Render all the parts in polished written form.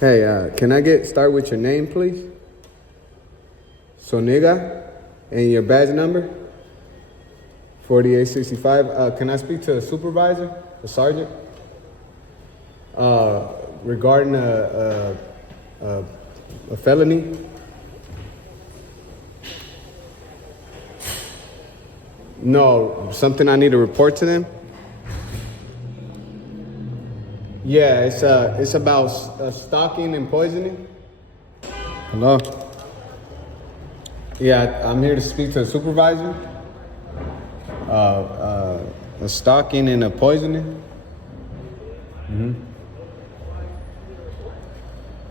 Hey, can I start with your name, please? Soniga, and your badge number? 4865. Can I speak to a supervisor, a sergeant? Regarding a felony? No, something I need to report to them? Yeah, it's about stalking and poisoning. Hello? Yeah, I'm here to speak to a supervisor. A stalking and a poisoning.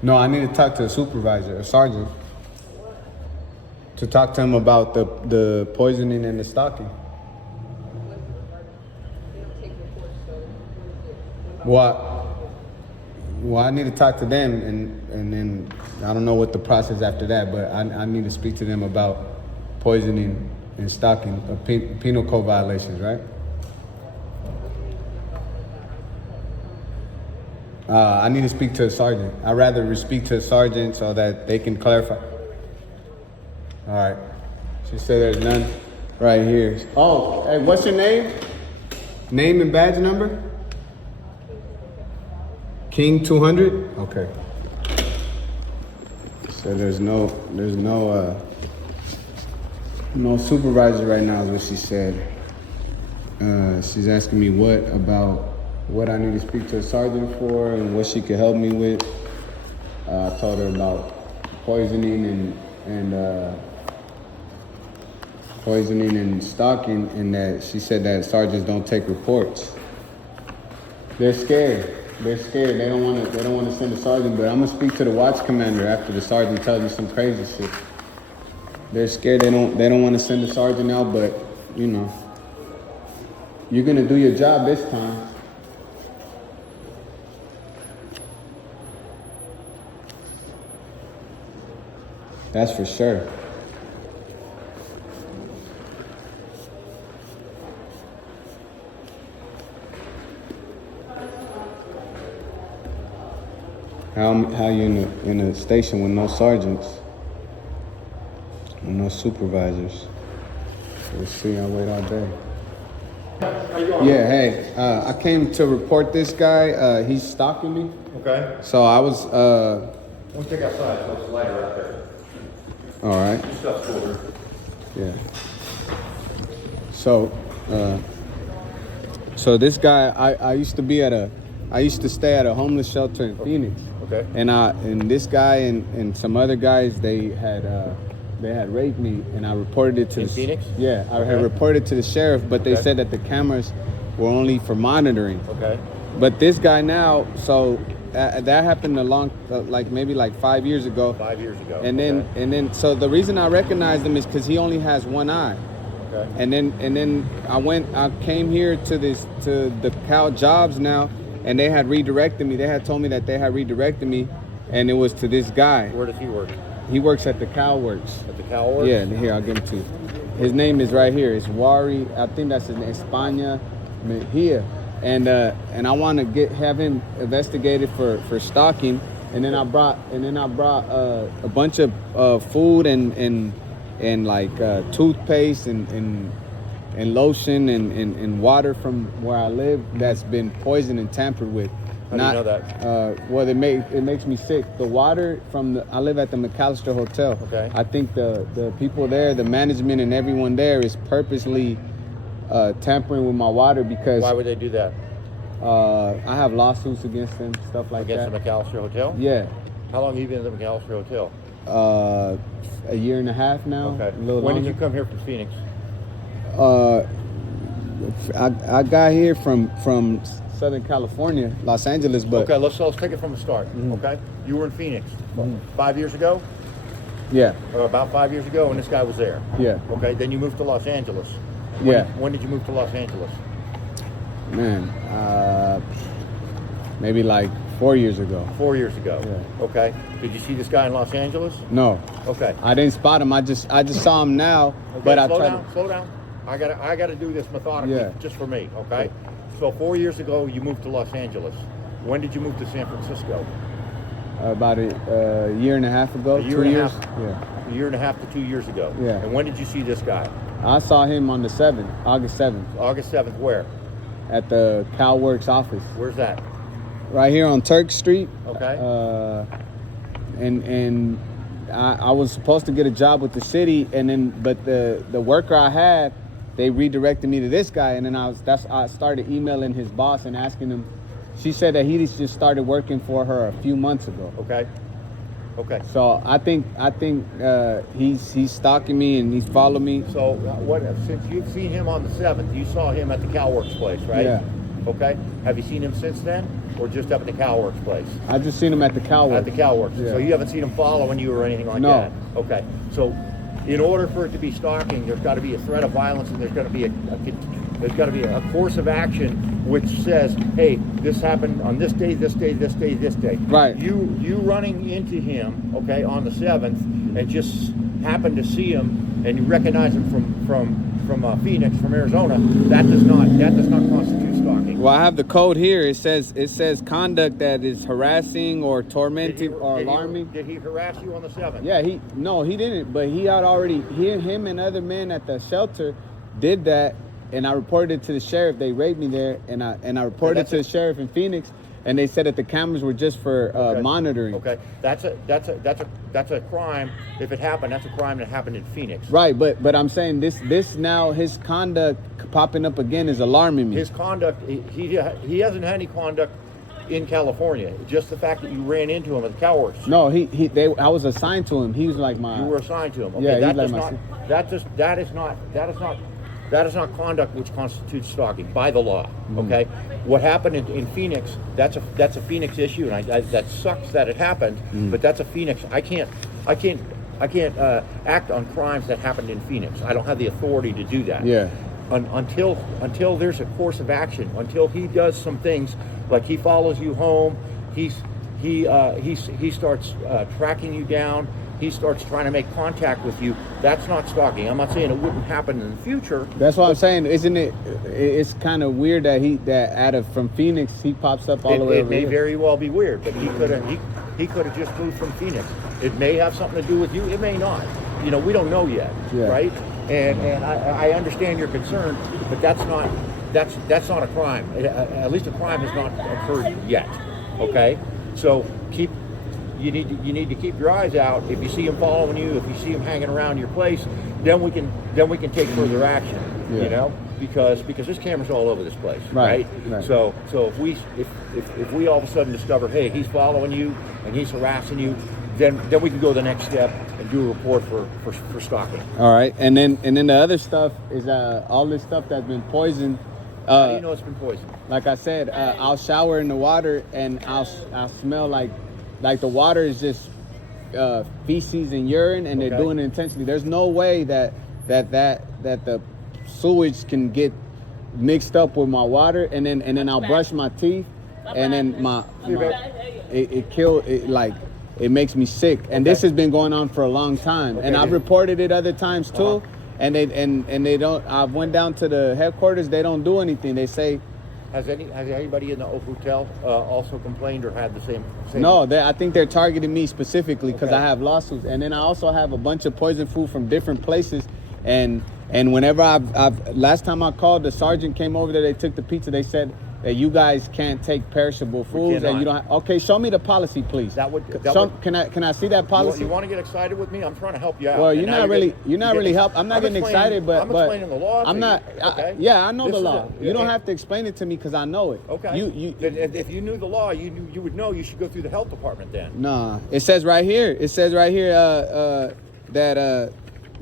No, I need to talk to a supervisor, a sergeant, to talk to him about the poisoning and the stalking. Well, I need to talk to them, and then I don't know what the process after that, but I need to speak to them about poisoning and stalking, penal code violations, right? I need to speak to a sergeant. I'd rather speak to a sergeant so that they can clarify. All right. She said there's none right here. Oh, hey, what's your name? Name and badge number? King 200? Okay. So there's no supervisor right now is what she said. She's asking me what I need to speak to a sergeant for and what she could help me with. I told her about poisoning and stalking, and that she said that sergeants don't take reports. They're scared. They don't want to send a sergeant, but I'm gonna speak to the watch commander after the sergeant tells me some crazy shit. They're scared. They don't want to send a sergeant out, but you know, you're gonna do your job this time. That's for sure. How you in a station with no sergeants, with no supervisors? Let's see. I wait all day. Yeah. Hey, I came to report this guy. He's stalking me. Okay. So I was. We'll take outside. So it's lighter out there. All right. Your stuff's cooler. Yeah. So this guy, I used to stay at a homeless shelter in Phoenix. Okay. And this guy and some other guys, they had raped me, and I reported it to Phoenix? Yeah, I had reported to the sheriff, but they said that the cameras were only for monitoring. Okay. But this guy now, so that happened maybe 5 years ago. 5 years ago. And then so the reason I recognized him is because he only has one eye. Okay. And then I came here to the Cal Jobs now, and they had redirected me. They had told me that they had redirected me, and it was to this guy. Where does he work? He works at the Cal Works. At the Cal Works? Yeah, here, I'll give him to you. His name is right here. It's Wari. I think that's in España, here. And I want to have him investigated for stalking. And then I brought a bunch of food and like toothpaste and lotion and water from where I live that's been poisoned and tampered with. How do you know that? Well, it makes me sick. The water I live at the McAllister Hotel. Okay. I think the people there, the management and everyone there is purposely tampering with my water because... Why would they do that? I have lawsuits against them, stuff like that. Against the McAllister Hotel? Yeah. How long have you been at the McAllister Hotel? A year and a half now. Okay. A little When longer. did you come here from Phoenix? I got here from Southern California, Los Angeles, but... Okay, let's take it from the start, okay? You were in Phoenix 5 years ago? Yeah. About 5 years ago, and this guy was there. Yeah. Okay, then you moved to Los Angeles. When did you move to Los Angeles? Man, maybe like 4 years ago. 4 years ago. Yeah. Okay. Did you see this guy in Los Angeles? No. Okay. I didn't spot him. I just saw him now. Okay, But slow down. I gotta do this methodically, just for me. Okay. So 4 years ago, you moved to Los Angeles. When did you move to San Francisco? About a year and a half ago. A year 2 and a years. half. Yeah. A year and a half to 2 years ago. Yeah. And when did you see this guy? I saw him on the 7th, August 7th, August 7th, where? at the CalWorks office. Where's that? Right here on Turk Street. Okay. And I was supposed to get a job with the city, but the worker I had, they redirected me to this guy, and then I started emailing his boss and asking him. She said that he just started working for her a few months ago. Okay. Okay. So I think he's stalking me and he's following me. So since you've seen him on the 7th, you saw him at the CalWorks place, right? Yeah. Okay. Have you seen him since then, or just up at the CalWorks place? I just seen him at the CalWorks. At the CalWorks. Yeah. So you haven't seen him following you or anything like No. that? Okay. So in order for it to be stalking, there's got to be a threat of violence, and there's got to be a course of action which says, hey, this happened on this day, this day, this day, this day. Right. You running into him, okay, on the 7th, and just happen to see him, and you recognize him from Phoenix, from Arizona. That does not constitute stalking. Well, I have the code here. It says conduct that is harassing or tormenting or alarming. Did he harass you on the 7th? Yeah, he didn't, but he had already, him and other men at the shelter did that, and I reported it to the sheriff. They raped me there, and I reported it to the sheriff in Phoenix, and they said that the cameras were just for monitoring. Okay, that's a crime. If it happened, that's a crime that happened in Phoenix. Right, but I'm saying this now, his conduct popping up again is alarming me. His conduct, he hasn't had any conduct in California. Just the fact that you ran into him at the CalWorks. No, I was assigned to him. He was like my. You were assigned to him. Okay, Yeah, that is not conduct which constitutes stalking by the law. Okay, what happened in Phoenix? That's a Phoenix issue, and that sucks that it happened. But that's a Phoenix. I can't act on crimes that happened in Phoenix. I don't have the authority to do that. Yeah. Until there's a course of action, until he does some things like he follows you home, he starts tracking you down. He starts trying to make contact with you. That's not stalking. I'm not saying it wouldn't happen in the future. That's what I'm saying. Isn't it? It's kind of weird that from Phoenix he pops up all the way It over may here. very well be weird, but he could have just moved from Phoenix. It may have something to do with you. It may not. We don't know yet, Yeah. right? And I understand your concern, but that's not a crime. At least a crime has not occurred yet. Okay, so you need to keep your eyes out. If you see him following you, if you see him hanging around your place, then we can take further action. Yeah. Because there's cameras all over this place, right? So if we all of a sudden discover, hey, he's following you and he's harassing you, then we can go the next step and do a report for stalking. All right, and then the other stuff is all this stuff that's been poisoned. How do you know it's been poisoned? Like I said, I'll shower in the water and I'll smell like the water is just feces and urine, and they're doing it intentionally. There's no way that the sewage can get mixed up with my water, and then I'll brush my teeth, and then it makes me sick. And this has been going on for a long time, and I've reported it other times too. And they don't. I went down to the headquarters. They don't do anything. They say. Has anybody in the hotel also complained or had the same? No, I think they're targeting me specifically because I have lawsuits, and then I also have a bunch of poison food from different places. And whenever I've last time I called, the sergeant came over there. They took the pizza. They said that you guys can't take perishable foods, and you don't. Okay, show me the policy, please. Can I see that policy? You want to get excited with me? I'm trying to help you out. Well, you're not really help. I'm not getting excited, but I'm explaining the law. I'm not. I know the law. You don't have to explain it to me because I know it. Okay. If you knew the law, you would know you should go through the health department then. Nah, it says right here. That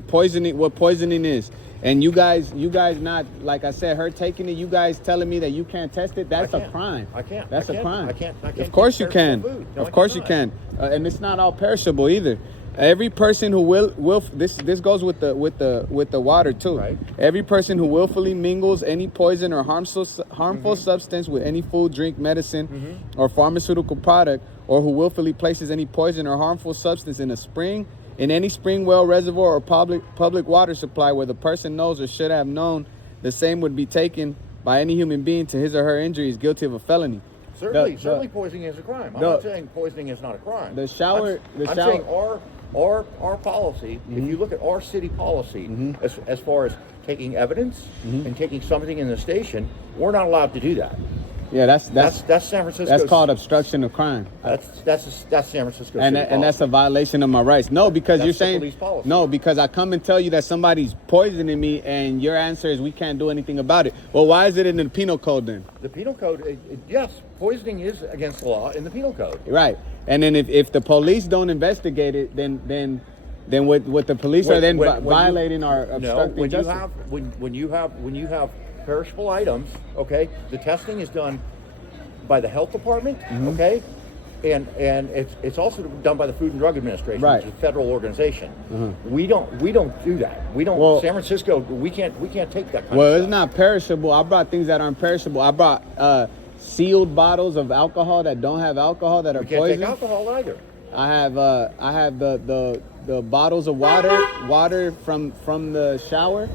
poisoning. What poisoning is. And you guys not, like I said, her taking it, you guys telling me that you can't test it, that's a crime. I can't. That's a crime. I can't. Of course you can. Of course you can. And it's not all perishable either. Every person who will this goes with the water too. Right. Every person who willfully mingles any poison or harmful substance with any food, drink, medicine, or pharmaceutical product, or who willfully places any poison or harmful substance in a spring, in any spring, well, reservoir, or public water supply where the person knows or should have known the same would be taken by any human being to his or her injury is guilty of a felony. Certainly poisoning is a crime. I'm not saying poisoning is not a crime. The shower. I'm saying our policy. If you look at our city policy, as far as taking evidence and taking something in the station, we're not allowed to do that. Yeah, that's San Francisco. That's called obstruction of crime. That's San Francisco. And that's a violation of my rights. No, because that's you're saying police policy. No, because I come and tell you that somebody's poisoning me, and your answer is we can't do anything about it. Well, why is it in the penal code then? The penal code, yes, poisoning is against the law in the penal code. Right, and then if the police don't investigate it, then what the police are then violating our obstructing justice. When you have perishable items, okay, the testing is done by the health department, okay, and it's also done by the Food and Drug Administration, right, which is a federal organization. We don't do that. We don't. Well, San Francisco, we can't take that kind well, of it's not perishable. I brought things that aren't perishable. I brought sealed bottles of alcohol that don't have alcohol that are poison. We can't take alcohol either. I have the bottles of water from the shower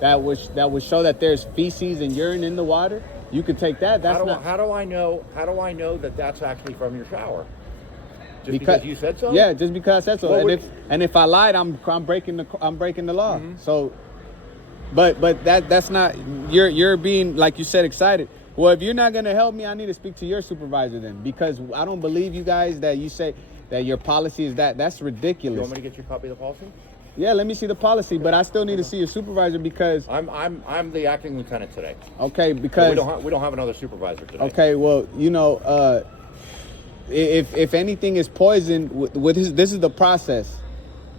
that would show that there's feces and urine in the water. You could take that. How do I know that that's actually from your shower? Just because you said so? Yeah, just because I said so. Well, and if I lied, I'm breaking the law. So, but that's not. You're being, like you said, excited. Well, if you're not gonna help me, I need to speak to your supervisor then, because I don't believe you guys that you say that your policy is that. That's ridiculous. You want me to get your copy of the policy? Yeah, let me see the policy, but I still need to see your supervisor because I'm the acting lieutenant today. Okay, because we don't have another supervisor today. Okay, well, if anything is poisoned, this is the process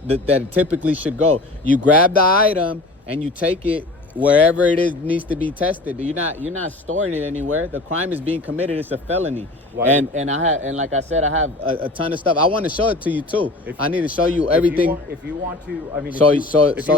that it typically should go. You grab the item and you take it wherever it is needs to be tested. You're not storing it anywhere. The crime is being committed. It's a felony. Why? And like I said, I have a ton of stuff. I want to show it to you too. I need to show you everything. If you want to, I mean, if you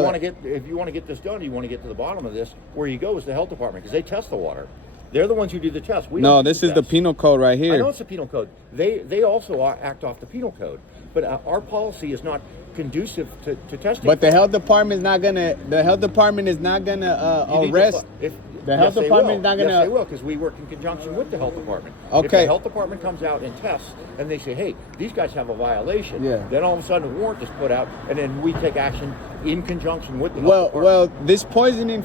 want to get this done, you want to get to the bottom of this. Where you go is the health department, because they test the water. They're the ones who do the test. This is the penal code right here. I know it's the penal code. They also act off the penal code, but our policy is not conducive to testing. But the health department is not gonna. The health department is not gonna arrest. The health department is not gonna. Yes, they will, because we work in conjunction with the health department. Okay. If the health department comes out and tests, and they say, "Hey, these guys have a violation," then all of a sudden a warrant is put out, and then we take action in conjunction with the health department. Well, this poisoned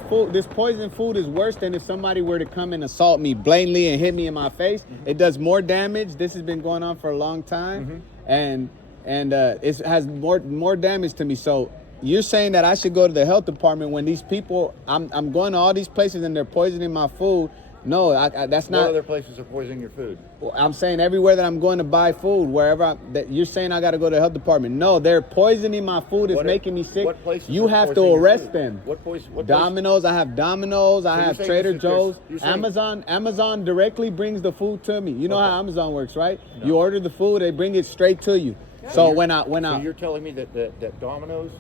food is worse than if somebody were to come and assault me blatantly and hit me in my face. It does more damage. This has been going on for a long time, and it has more damage to me. So you're saying that I should go to the health department when these people, I'm going to all these places and they're poisoning my food? No, that's not. What other places are poisoning your food? I'm saying everywhere that I'm going to buy food, wherever that you're saying I got to go to the health department. No, they're poisoning my food. It's making me sick. What places you have to arrest them. What Domino's. I have Domino's. I have Trader Joe's. saying, Amazon directly brings the food to me. You know how Amazon works, right? No. You order the food, they bring it straight to you. So you're telling me that Domino's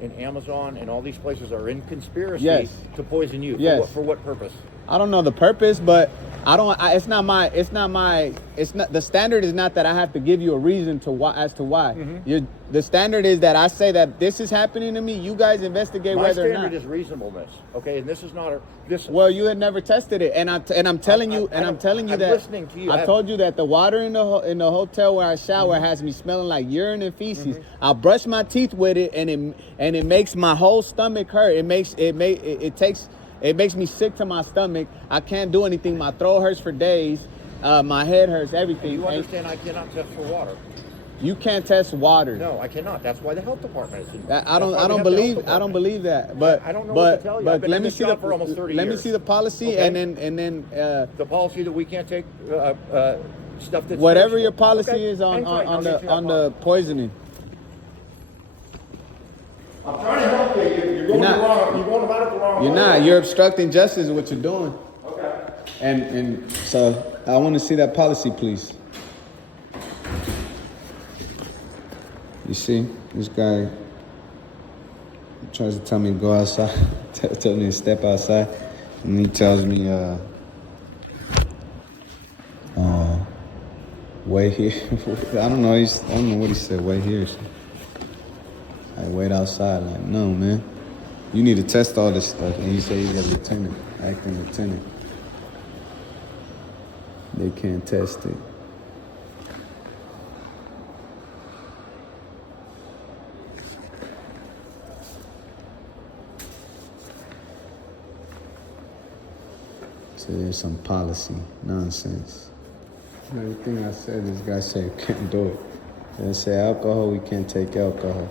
and Amazon and all these places are in conspiracy to poison you. Yes. For what purpose? I don't know the purpose, but the standard is not that I have to give you a reason as to why. The standard is that I say that this is happening to me. You guys investigate whether or not. My standard is reasonableness. Okay, and this is not this. Well, you had never tested it, and I'm telling you that. Listening to you. I told you that the water in the hotel where I shower has me smelling like urine and feces. I brush my teeth with it, and it makes my whole stomach hurt. It makes me sick to my stomach. I can't do anything. My throat hurts for days. My head hurts. Everything. You understand? I cannot test for water. You can't test water. No, I cannot. That's why the health department is. I don't believe that. But I don't know what to tell you. But I've been let in me this see job for almost 30 Let me years. see the policy, Okay. and then the policy that we can't take stuff that's whatever perishable. your policy Okay. is on I'll get you that the poisoning. I'm trying to help you. You're going about it the wrong way. You're not. You're obstructing justice is what you're doing. Okay. And so I want to see that policy, please. You see, this guy tries to tell me to go outside, tells me to step outside, and he tells me, wait here. I don't know what he said, wait here. I wait outside, like, no, man. You need to test all this stuff. And he said he's a lieutenant, acting lieutenant. They can't test it. So there's some policy nonsense. Everything I said, this guy said can't do it. And I said alcohol, we can't take alcohol.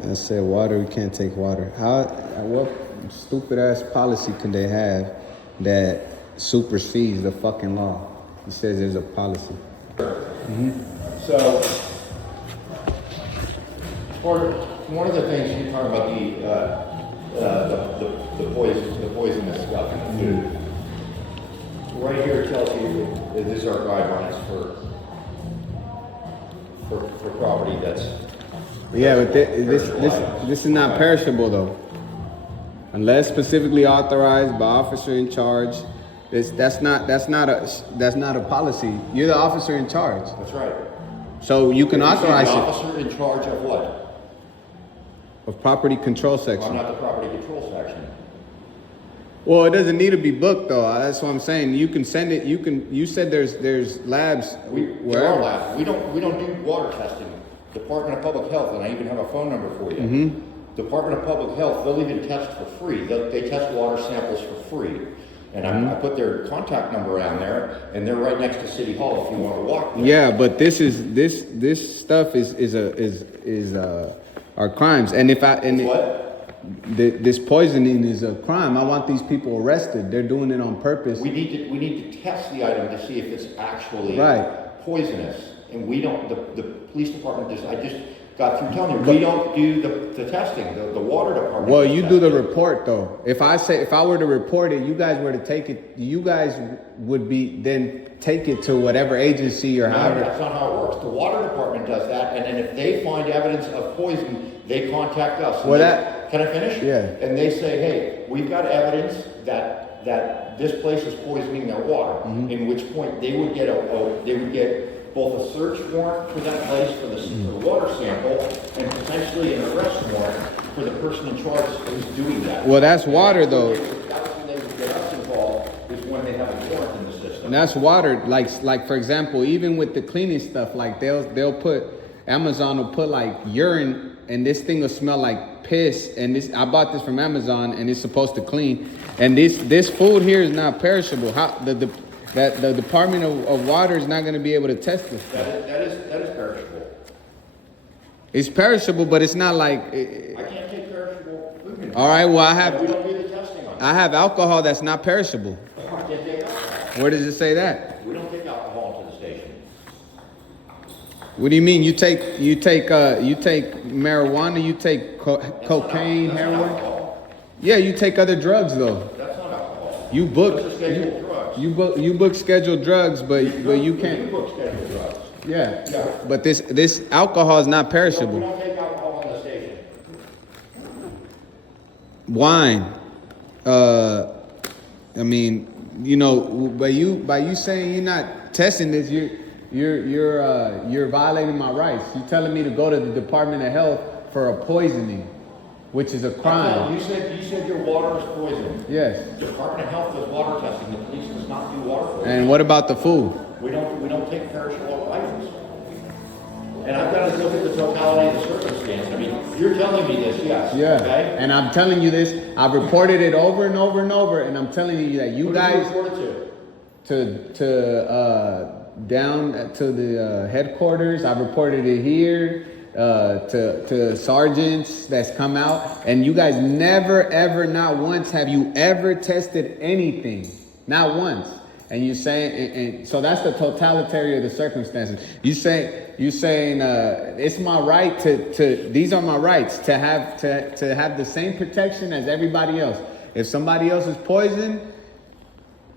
And I said water, we can't take water. What stupid ass policy can they have that supersedes the fucking law? He says there's a policy. So, one of the things you talk about the poisonous stuff in the food. Right here it tells you that these are guidelines for property that's. Yeah, but this is not perishable though, unless specifically authorized by officer in charge. That's not a policy. You're the officer in charge. That's right. So you can authorize the it. officer in charge of what? Of property control Well, section. not the property control section. Well, it doesn't need to be booked though. That's what I'm saying. You can send it. You said there's labs. There are labs. We don't do water testing. Department of Public Health, and I even have a phone number for you. Department of Public Health, they'll even test for free. They test water samples for free. And I put their contact number on there, and they're right next to City Hall if you want to walk there. Yeah, but this stuff is are crimes. And this poisoning is a crime. I want these people arrested. They're doing it on purpose. We need to test the item to see if it's actually poisonous. And we don't. The police department I just got through telling you we don't do the testing. The water department. Well, you do the report though. If I were to report it, you guys were to take it. You guys would then take it to whatever agency or however. No, that's not how it works. The water department does that, and then if they find evidence of poison, they contact us. Can I finish? Yeah. And they say, hey, we've got evidence that this place is poisoning their water. In which point they would get both a search warrant for that place for the water sample and potentially an arrest warrant for the person in charge who's doing that. Well, that's water though. That's when they would get us involved, is when they have a warrant in the system. And that's water. Like for example, even with the cleaning stuff, like they'll put Amazon will put like urine, and this thing will smell like piss. And I bought this from Amazon, and it's supposed to clean. And this food here is not perishable. The Department of Water is not going to be able to test this. That is perishable. It's perishable, but it's not like. I can't take perishable food. All right. Well, we don't do the testing on it. I have alcohol that's not perishable. I can't take alcohol. Where does it say that? We don't take alcohol into the station. What do you mean? You take marijuana? You take cocaine, heroin? Yeah, you take other drugs though. That's not alcohol. You book. Those are scheduled drugs. You book scheduled drugs, but you can't. You book scheduled drugs. Yeah. Yeah. But this alcohol is not We perishable. don't take alcohol in the station. Wine. I mean, by you saying you're not testing this, you're violating my rights. You're telling me to go to the Department of Health for a poisoning, which is a crime. You said your water is poisoned. Yes. Department of Health does water testing. The police does not do water testing. And what about the food? We don't take perishable items. And I've got to look at the totality of the circumstance. I mean, you're telling me this, yes. Yeah. Okay? And I'm telling you this. I've reported it over and over and over, and I'm telling you that you guys Who did you report it to? down to the headquarters. I've reported it here to sergeants that's come out, and you guys never, ever, not once have you ever tested anything, not once. And you're saying, and so that's the totality of the circumstances. You're saying it's my right to these are my rights to have the same protection as everybody else. If somebody else is poisoned,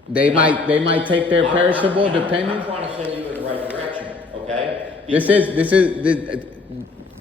they might take their perishable depending. I'm trying to send you in the right direction, okay? This is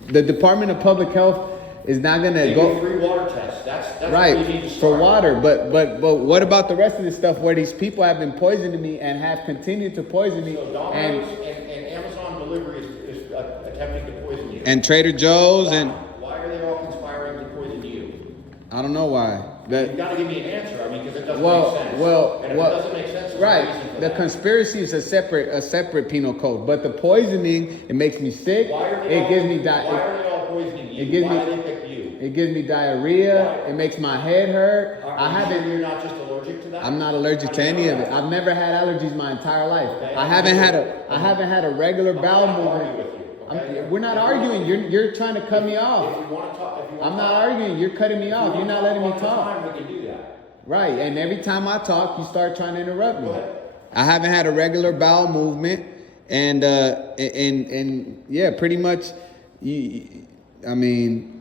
the Department of Public Health is not gonna go free water tests. That's right what you need to for start. water, but what about the rest of the stuff where these people have been poisoning me and have continued to poison me? So Domino's and Amazon delivery is attempting to poison you. And Trader Joe's and Why are they all conspiring to poison you? I don't know why. You've got to give me an answer. I mean, because it doesn't Well, make sense. well, and if well- it doesn't make sense, right. reason for The that. conspiracy is a separate penal code, but the poisoning, it makes me sick. Why are they It all, gives me why are they all poisoning you? it gives Why me- do they pick you? It gives me diarrhea. Why? It makes my head hurt. Are I you haven't. sure you're not just allergic to that? I'm not allergic to any of it. I've never had allergies my entire life. Okay. I haven't had a regular bowel movement. With you, okay? We're not arguing. You're trying to cut me If off. you want to talk, if you want I'm to not talk, arguing. You're cutting me off. You're not letting me one at a talk. time, we can do that. Right. And every time I talk, you start trying to interrupt me. Go ahead. I haven't had a regular bowel movement, and yeah, pretty much. I mean.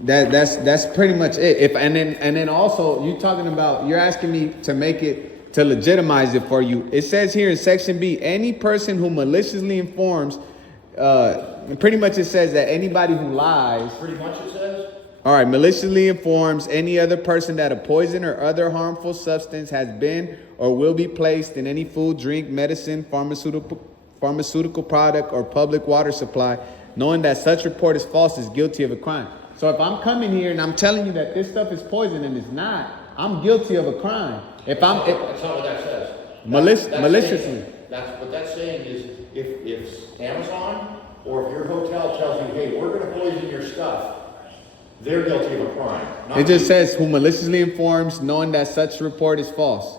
That's pretty much it. And then also you're asking me to make it to legitimize it for you. It says here in section B, any person who maliciously informs, pretty much it says that anybody who lies. Pretty much it says. All right, maliciously informs any other person that a poison or other harmful substance has been or will be placed in any food, drink, medicine, pharmaceutical product, or public water supply, knowing that such report is false, is guilty of a crime. So if I'm coming here and I'm telling you that this stuff is poison and it's not, I'm guilty of a crime. That's not what that says. Maliciously. What that's saying is if Amazon or if your hotel tells you, hey, we're going to poison your stuff, they're guilty of a crime. It just says who maliciously informs, knowing that such report is false.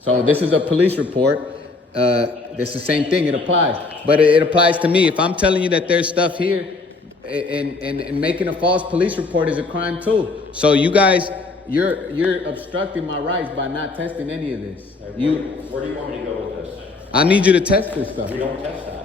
So this is a police report. It's the same thing. It applies, but it applies to me. If I'm telling you that there's stuff here, and making a false police report is a crime too. So you guys, you're obstructing my rights by not testing any of this. Where do you want me to go with this? I need you to test this stuff. We don't test that.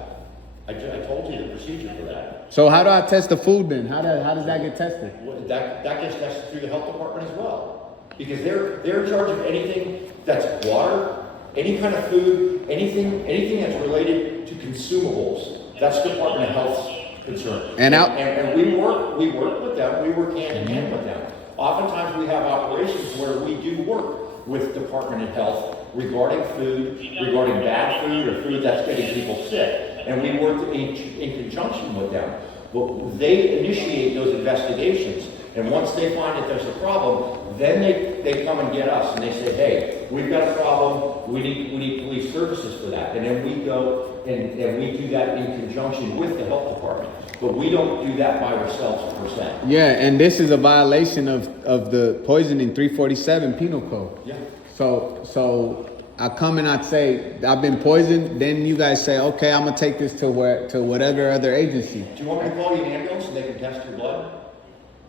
I told you the procedure for that. So how do I test the food then? How does that get tested? That gets tested through the health department as well, because they're in charge of anything that's water, any kind of food, anything that's related to consumables. That's Department of Health's concern. And we work with them. We work hand in hand with them. Oftentimes we have operations where we do work with Department of Health regarding food, regarding bad food or food that's getting people sick, and we work in conjunction with them. But they initiate those investigations, and once they find that there's a problem, then they come and get us and they say, hey, we've got a problem, we need police services for that. And then we go and we do that in conjunction with the health department. But we don't do that by ourselves per se. Yeah, and this is a violation of the poisoning 347 penal code. Yeah. So I come and I say I've been poisoned, then you guys say, okay, I'm gonna take this to whatever other agency. Do you want me to call you an ambulance and they can test your blood?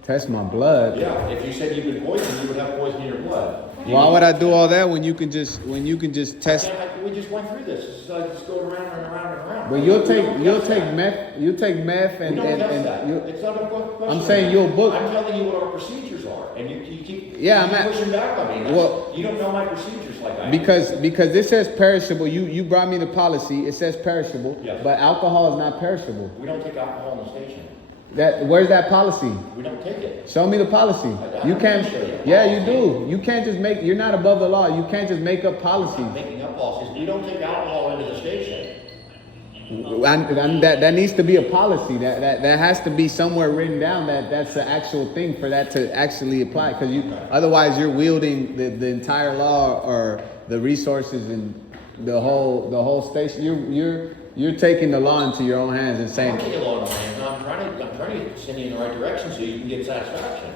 Test my blood. Yeah, if you said you've been poisoned, you would have poison in your blood. Why would I do all that when you can just test? We just went through this. It's like just going around and around and around. But you'll take meth and We don't test that. you, It's not a question. I'm saying you'll book. I'm telling you what our procedures are, and you keep pushing back on me. Well, you don't know my procedures like I do. because this says perishable. You brought me the policy. It says perishable, Yes. but alcohol is not perishable. We don't take alcohol in the station. Where's that policy? We don't take it. Show me the policy. I You can't. show you. Yeah, you do. You can't just make. You're not above the law. You can't just make up policies. Making up policies. We don't take alcohol into the station. And that needs to be a policy. That has to be somewhere written down. That's the actual thing for that to actually apply. Because otherwise you're wielding the entire law or the resources and the whole station. You're taking the law into your own hands and saying. I'm taking the law in my hands. No, I'm trying to send you in the right direction so you can get satisfaction.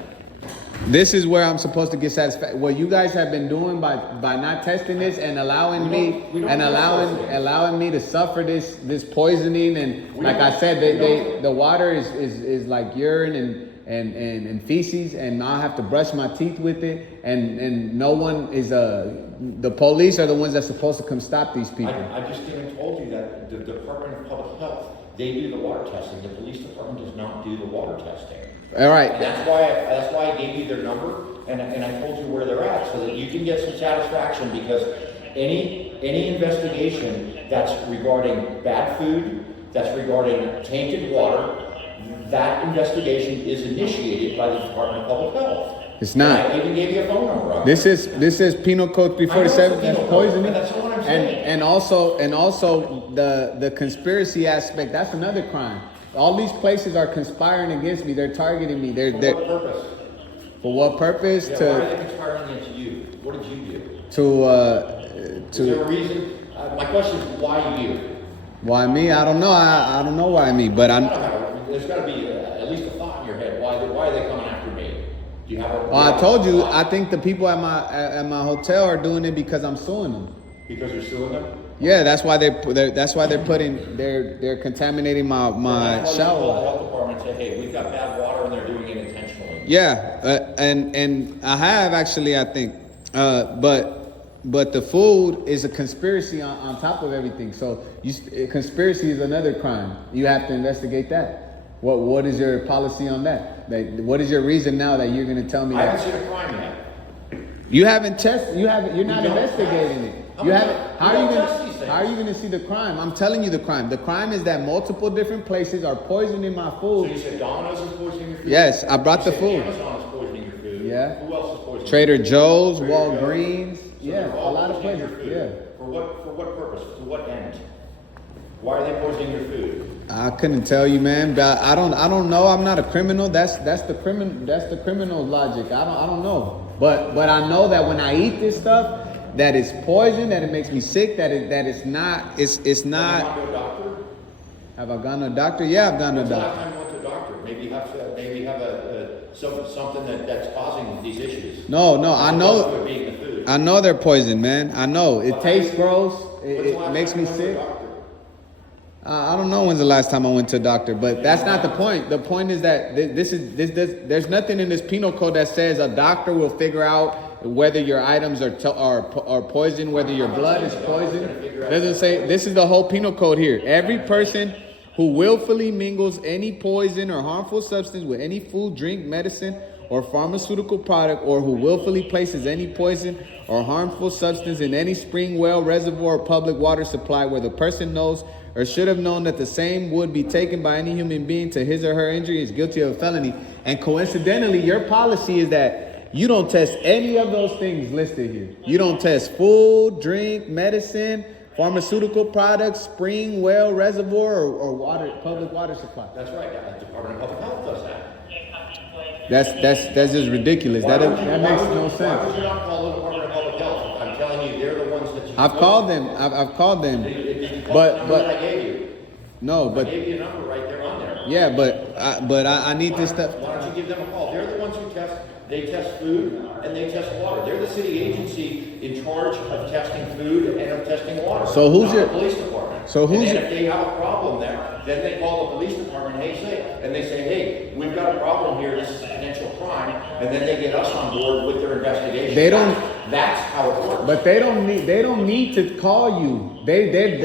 This is where I'm supposed to get satisfaction. What you guys have been doing by not testing this and allowing me to suffer this poisoning, and like I said, the water is like urine and feces, and I have to brush my teeth with it, and no one is the police are the ones that's supposed to come stop these people. I just even told you that the Department of Public Health, they do the water testing. The police department does not do the water testing. All right. And that's why I gave you their number and I told you where they're at so that you can get some satisfaction, because any investigation that's regarding bad food, that's regarding tainted water, that investigation is initiated by the Department of Public Health. It's not. And I even gave you a phone number on This is Penal Code 347. That's poisoning. That's what I'm saying. And also the conspiracy aspect. That's another crime. All these places are conspiring against me. They're targeting me. For what purpose? For what purpose? Yeah, why are they conspiring against you? What did you do? Is there a reason? My question is, why you? Why me? I don't know. I don't know why me, but I'm. There's got to be at least a thought in your head. Why are they coming after me? Do you have a? Well, I told you. I think the people at my hotel are doing it because I'm suing them. Because you're suing them? Yeah, that's why they're contaminating my shower. Call the health department and say, hey, we've got bad water and they're doing it intentionally. Yeah, and I have actually, I think, but the food is a conspiracy on top of everything. So conspiracy is another crime. You have to investigate that. What is your policy on that? What is your reason now that you're going to tell me? I haven't seen a crime yet. You haven't tested. You're not investigating it. You haven't. How are you going to see the crime? I'm telling you the crime. The crime is that multiple different places are poisoning my food. So you said Domino's is poisoning your food? Yes, I brought the food. Amazon is poisoning your food. Yeah. Who else is poisoning? Trader Joe's, Walgreens. So yeah, a lot of places. Yeah. For what purpose? To what end? Why are they poisoning your food? I couldn't tell you, man. But I don't know. I'm not a criminal. That's the criminal logic. I don't know. But I know that when I eat this stuff, that it's poison, that it makes me sick, that it's not. It's not. Have you gone to a doctor? Have I gone to a doctor? Yeah, I've gone to a doctor. Last time you went to a doctor, maybe you have something that's causing these issues. No, I know. It being the food. I know they're poison, man. I know. It tastes gross. It makes me sick. I don't know when's the last time I went to a doctor, but that's not the point. The point is that there's nothing in this penal code that says a doctor will figure out whether your items are poison, whether your blood is poison. It doesn't say. This is the whole penal code here. Every person who willfully mingles any poison or harmful substance with any food, drink, medicine, or pharmaceutical product, or who willfully places any poison or harmful substance in any spring, well, reservoir, or public water supply where the person knows or should have known that the same would be taken by any human being to his or her injury is guilty of a felony. And coincidentally, your policy is that you don't test any of those things listed here. You don't test food, drink, medicine, pharmaceutical products, spring, well, reservoir, or water, public water supply. That's right. The Department of Public Health does that. That's just ridiculous. That makes no sense. Why would you not call the Department of Public Health? I'm telling you, they're the ones that you. I've called them. I've called them. Did you call the number that I gave you? No, but I gave you a number right there on there. yeah, but I need this stuff. Why don't you give them a call? They're the ones who test. They test food and they test water. They're the city agency in charge of testing food and of testing water. So who's your the police department? So who's and if they have a problem there, then they call the police department. They say, hey, we've got a problem here. This is a potential crime, and then they get us on board with their investigation. They don't. That's how it works. But they don't need to call you. They do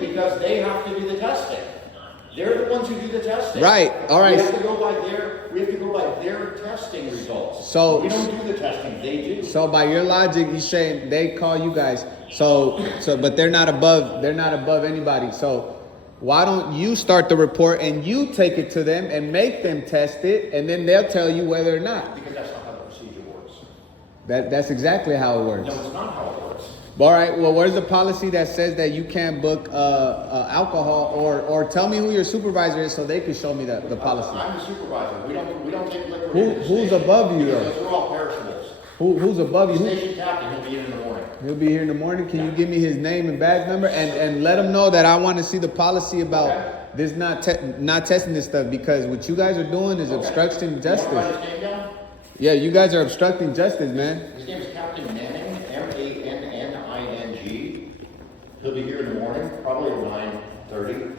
because they have to do the testing. They're the ones who do the testing. Right. All right. We have to go by their testing results. So we don't do the testing, they do. So by your logic, you're saying they call you guys. So but they're not above anybody. So why don't you start the report and you take it to them and make them test it, and then they'll tell you whether or not. Because that's not how the procedure works. That's exactly how it works. No, it's not how it works. All right. Well, where's the policy that says that you can't book alcohol, or tell me who your supervisor is so they can show me the policy? I'm the supervisor. We don't take liquor. Who's above you though? Those are all perishables. Who's above you? Station captain. He'll be in the morning. He'll be here in the morning. Can you give me his name and badge number and let him know that I want to see the policy about this not testing this stuff, because what you guys are doing is obstructing justice. You want to write his name down? Yeah, you guys are obstructing justice, man. His name is Captain Manning, Manning. He'll be here in the morning, probably at 9:30.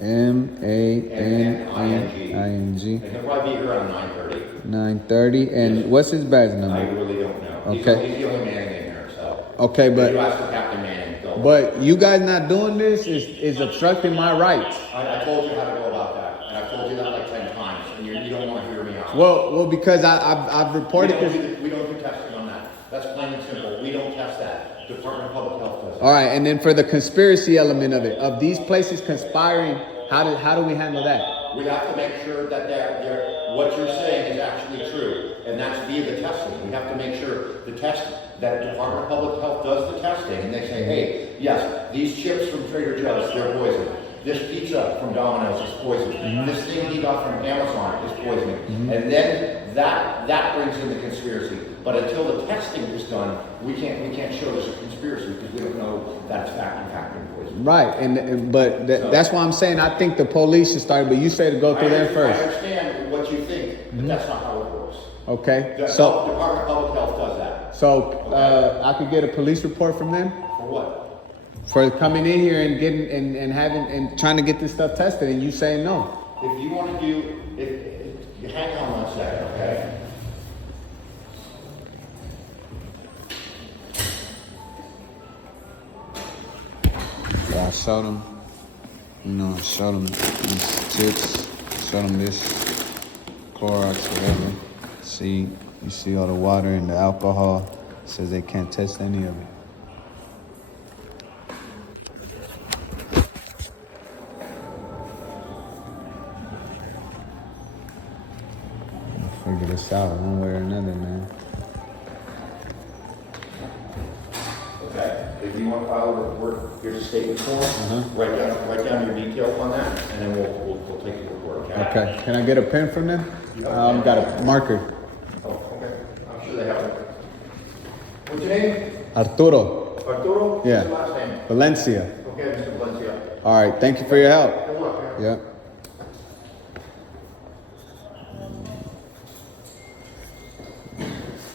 Manning. And he'll probably be here around 9:30. 9:30. And what's his badge number? I really don't know. Okay. He's the only Manning in here, so. Okay, but you ask for Captain Manning. But you guys not doing this is obstructing my rights. I told you how to go about that, and I've told you that like 10 times, and you don't want to hear me out. Well, because I've reported this. We don't do testing on that. That's plain and simple. We don't test that. Department of Public Health does. All right, and then for the conspiracy element of it, of these places conspiring, how do we handle that? We have to make sure that what you're saying is actually true, and that's via the testing. We have to make sure the test that Department of Public Health does the testing, and they say, hey, yes, these chips from Trader Joe's, they're poison. this pizza from Domino's is poison. This thing he got from Amazon is poisoning. And then that brings in the conspiracy. But until the testing is done, we can't show there's a conspiracy because we don't know that it's in fact poison. Right, but that's why I'm saying I think the police should start. But you say to go through there first. I understand what you think, but that's not how it works. Okay, The so Department of Public Health does that. so I could get a police report from them For what? for coming in here and getting and having and trying to get this stuff tested, and you saying no. If you want to do, if hang on 1 second, okay? Yeah, I showed them, I showed them these chips, showed them this Clorox, whatever. See, you see all the water and the alcohol. It says they can't test any of it. I'll figure this out one way or another, man. Okay, if you want to file a report, here's a statement form. Write down your details on that, and then we'll take the report. Okay, can I get a pen from them? Got a marker. Oh, okay. I'm sure they have it. What's your name? Arturo. Arturo? Yeah. What's your last name? Valencia. Okay, Mr. Valencia. All right, thank you for your help. Good luck. Yeah.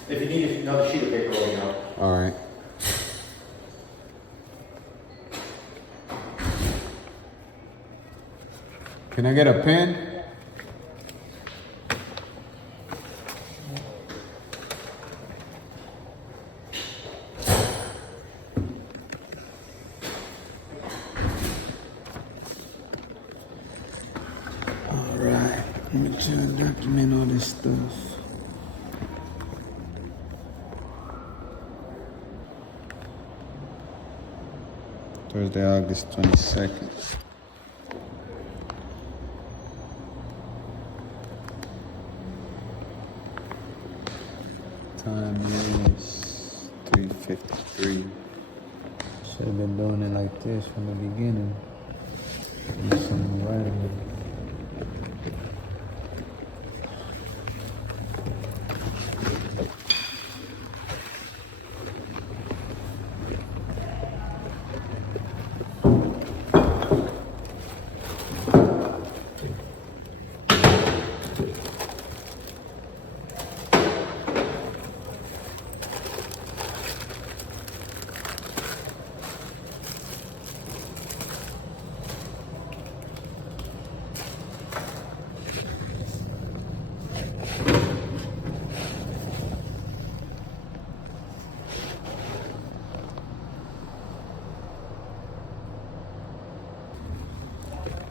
If you need another sheet of paper, let me know. All right. Can I get a pen? All right. Let me try to document all this stuff. Thursday, August 22nd. Time is 3:53. Should have been doing it like this from the beginning. Something right away.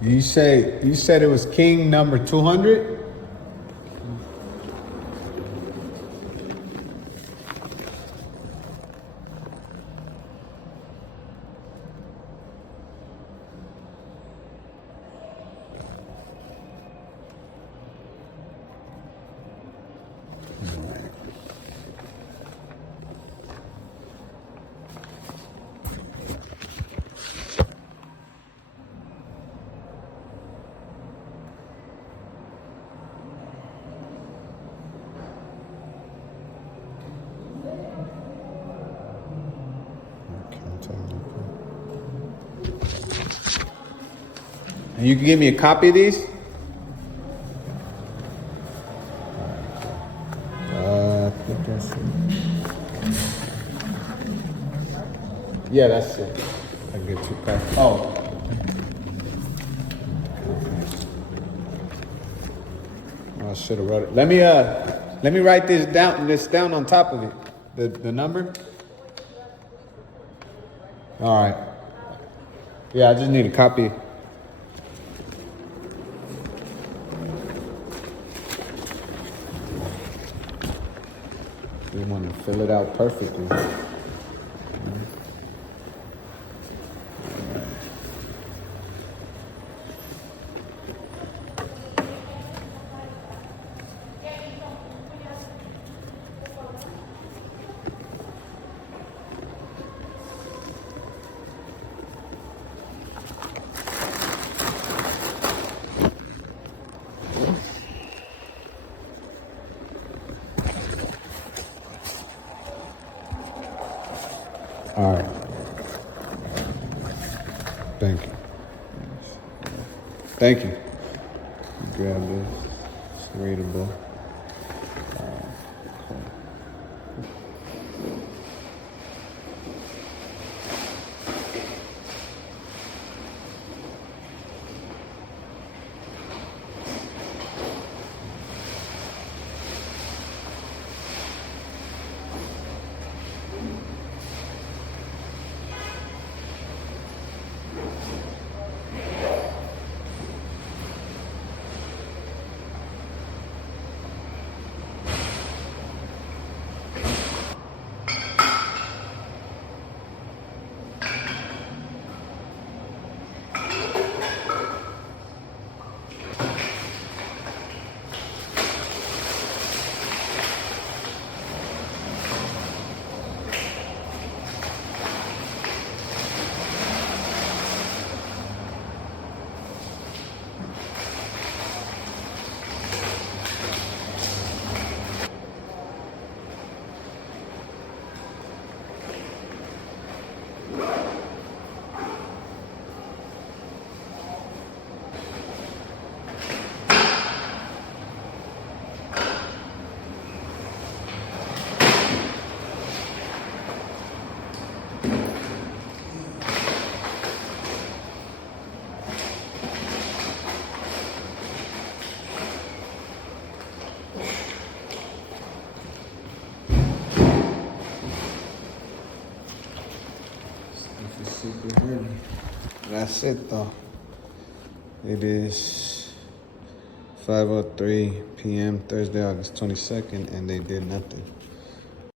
You said it was King number 200? And you can give me a copy of these? I think that's it. Yeah, that's it. I get 2 copies. Oh. I should have wrote it. Let me write this down on top of it. The number. All right. Yeah, I just need a copy. We want to fill it out perfectly. All right. Thank you. Thank you. Grab this. It's readable. Super heavy. That's it though. It is 5:03 p.m. Thursday, August 22nd, and they did nothing.